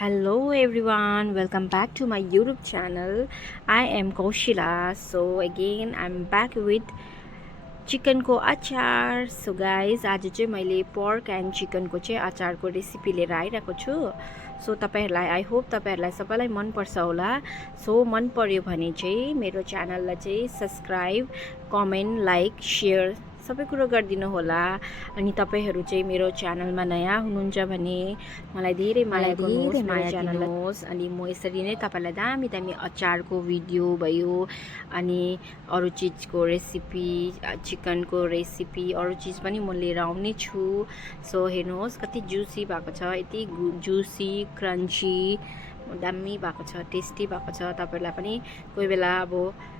Hello everyone, welcome back to my YouTube channel. I am Kaushila. So again I'm back with chicken को अचार. So guys आज चाहिँ मैले pork and चिकनको चाहिँ अचारको रेसिपी लिएर आइरहेको छु. सो तपाईहरुलाई आई होप तपाईहरुलाई सबैलाई मन पर्छ होला. सो मन पर्यो भने चाहिँ मेरो च्यानललाई चाहिँ सब्स्क्राइब, कमेन्ट, लाइक, शेयर सबै कुरो गरिदिनु होला. अनि तपाईहरु चाहिँ मेरो च्यानलमा नयाँ हुनुहुन्छ भने मलाई धेरै माया गर्नुहोस्. अनि म यसरी नै तपाईलाई दामी दामी अचारको भिडियो भयो अनि अरु चीजको रेसिपी, चिकनको रेसिपी, अरु चीज पनि म लिएर आउने छु. सो हेर्नुहोस् कति जुसी भएको छ, यति जुसी क्रन्ची दामी भएको छ, टेस्टी भएको छ. तपाईहरुलाई पनि कोही बेला अब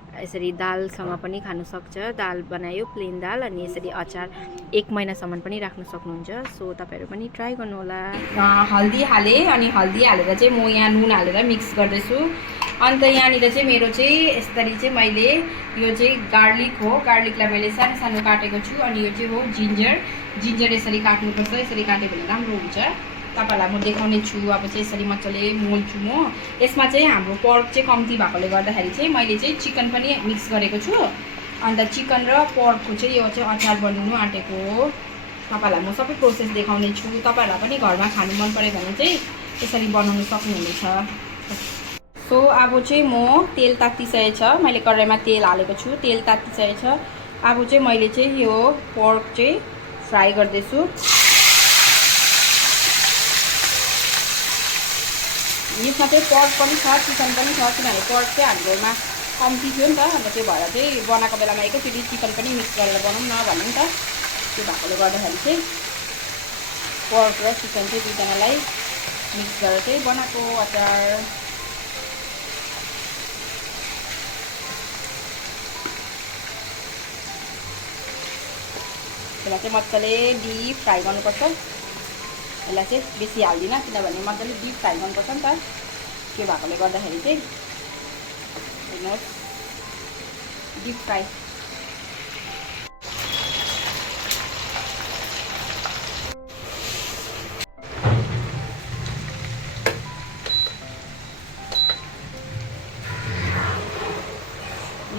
यसरी दालसँग पनि खान सक्छ. दाल बनायो प्लेन दाल अनि यसरी अचार 1 महिनासम्म पनि राख्न सक्नुहुन्छ. सो तपाईहरु पनि ट्राई गर्नु होला. हल्दी हाले अनि हल्दी हालेर चाहिँ म यहाँ नुन हालेर मिक्स गर्दैछु. अन्त यहाँनिर चाहिँ मेरो चाहिँ यसरी चाहिँ मैले यो चाहिँ गार्लिक हो. गार्लिकलाई मैले सानो सानो काटेको छु. अनि यो चाहिँ हो जिन्जर यसरी काट्नुपर्छ. यसरी काट्यो भने राम्रो हुन्छ. तपाईहरुलाई म देखाउने छु. अब चाहिँ यसरी मजाले मोल्छु म. यसमा चाहिँ हाम्रो पर्क चाहिँ कम्ती भएकोले गर्दाखेरि चाहिँ मैले चाहिँ चिकन पनि मिक्स गरेको छु. अन्त चिकन र पर्कको चाहिँ यो चाहिँ अचार बनाउनु आँटेको हो. तपाईहरुलाई म सबै प्रोसेस देखाउने छु. तपाईहरुलाई पनि घरमा खानु मन पर्यो भने चाहिँ यसरी बनाउन सक्नुहुनेछ. सो अब चाहिँ म तेल तातिसकेको छ. मैले कराईमा तेल हालेको छु. तेल तातिसकेको छ. अब चाहिँ मैले चाहिँ यो पर्क चाहिँ फ्राई गर्दैछु. यसमा चाहिँ पर्क पनि छ, चिकन पनि छ. किनभने पर्क चाहिँ हाम्रोमा कम्ती थियो नि त. अन्त त्यो भएर चाहिँ बनाएको बेलामा एकैचोटि चिकन पनि मिक्स गरेर बनाउँ न भन्नु नि त. त्यो भएकोले गर्दाखेरि चाहिँ पर्क र चिकन चाहिँ दुईजनालाई मिक्स गरेर चाहिँ बनाएको अचार. त्यसलाई चाहिँ मजाले डिप फ्राई गर्नुपर्छ. यसलाई चाहिँ बेसी हाल्दिनँ किनभने मजाले डिप फ्राई गर्नुपर्छ नि त. त्यो भएकोले गर्दाखेरि चाहिँ हेर्नुहोस् डिप फ्राई.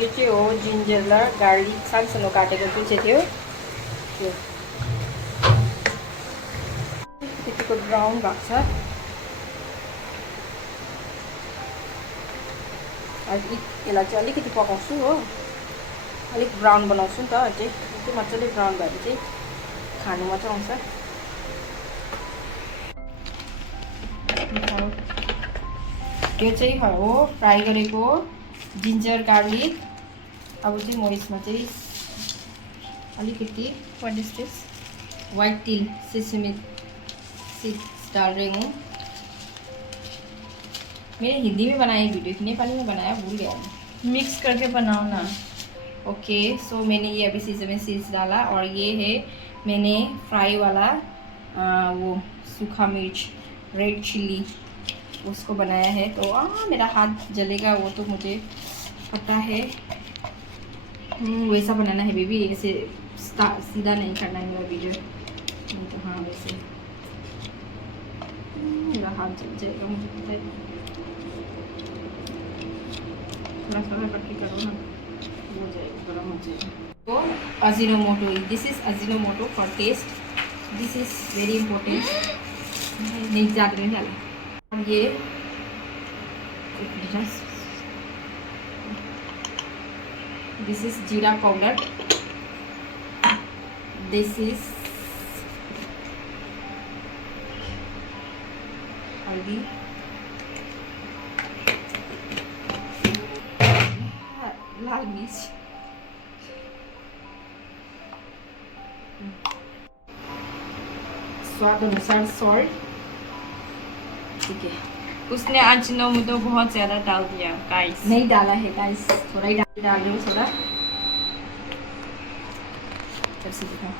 यो चाहिँ हो जिन्जर र गार्लिक सानो सानो काटेको जुन चाहिँ थियो त्यो त्यतिको ब्राउन भएको छ. यसलाई चाहिँ अलिकति पकाउँछु हो. अलिक ब्राउन बनाउँछु नि त. अझै त्यो मजाले ब्राउन भएर चाहिँ खानु मजा आउँछ. यो चाहिँ हो फ्राई गरेको जिन्जर गार्लिक. अब चाहिँ म यसमा चाहिँ अलिकति व्हाट इज दिस व्हाइट तिल सेसमी सीड्स डाल रही हूँ. मैंने हिंदी में बनाया वीडियो की नेपाली में बनाया भूल गया हूँ. मिक्स करके बनाओ ना. ओके सो मैंने ये अभी सेसमी सीड्स डाला. और ये है मैंने फ्राई वाला वो सूखा मिर्च रेड चिल्ली उसको बनाया है. तो मेरा हाथ जलेगा वो तो मुझे पता है. वैसा बनाना है बेबी. ऐसे सीधा नहीं करना है मेरा वीडियो. तो हाँ वैसे मेरा हाथ जल जाएगा मुझे पता है. थोड़ा सा पट्टी करो ना हो जाएगा गर्म हो जाएगा. तो Ajinomoto, this is Ajinomoto for taste. This is very important. नहीं ज़्यादा नहीं डालें. और ये this is jeera powder. This is haldi. लाल मिर्च. स्वाद अनुसार सॉल्ट. ठीक है. उसने अजीनोमोटो बहुत ज्यादा डाल दिया गाइस. नहीं डाला है गाइस. थोड़ा ही डाल रही हूँ थोड़ा. कैसे दिखाऊं.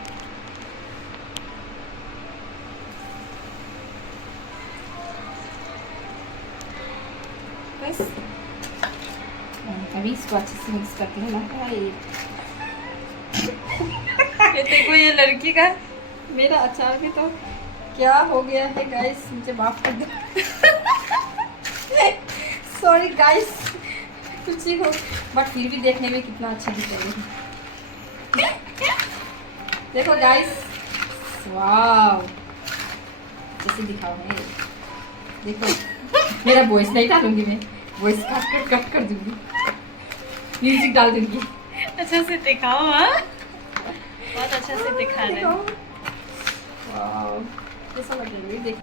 बस अभी इसको अच्छे से मिक्स करती हूँ ना. ये देखो ये लड़की का मेरा अचार भी तो क्या हो गया है गाइस. मुझे माफ कर दो. सॉरी गाइस, कुछ ही हो, बट फिर भी देखने में कितना अच्छा दिख रही है। देखो गाइस, वाव, जैसे दिखाओ है। देखो, मेरा वॉइस नहीं डालूंगी मैं, वॉइस कट कर दूंगी, म्यूजिक डाल दूंगी। अच्छा से दिखाओ। हाँ, बहुत अच्छा से दिखा रहे हो। वाव, कैसा लग रहा है देख।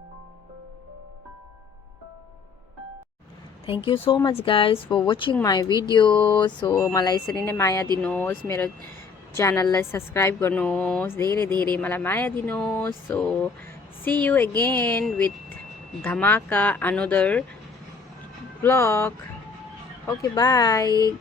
Thank you so much guys for watching my video. So मलाई यसरी नै माया दिनुहोस्, मेरो च्यानललाई सब्सक्राइब गर्नुहोस्, धेरै धेरै मलाई माया दिनुहोस्। So see you again with Dhamaka another blog. Okay by.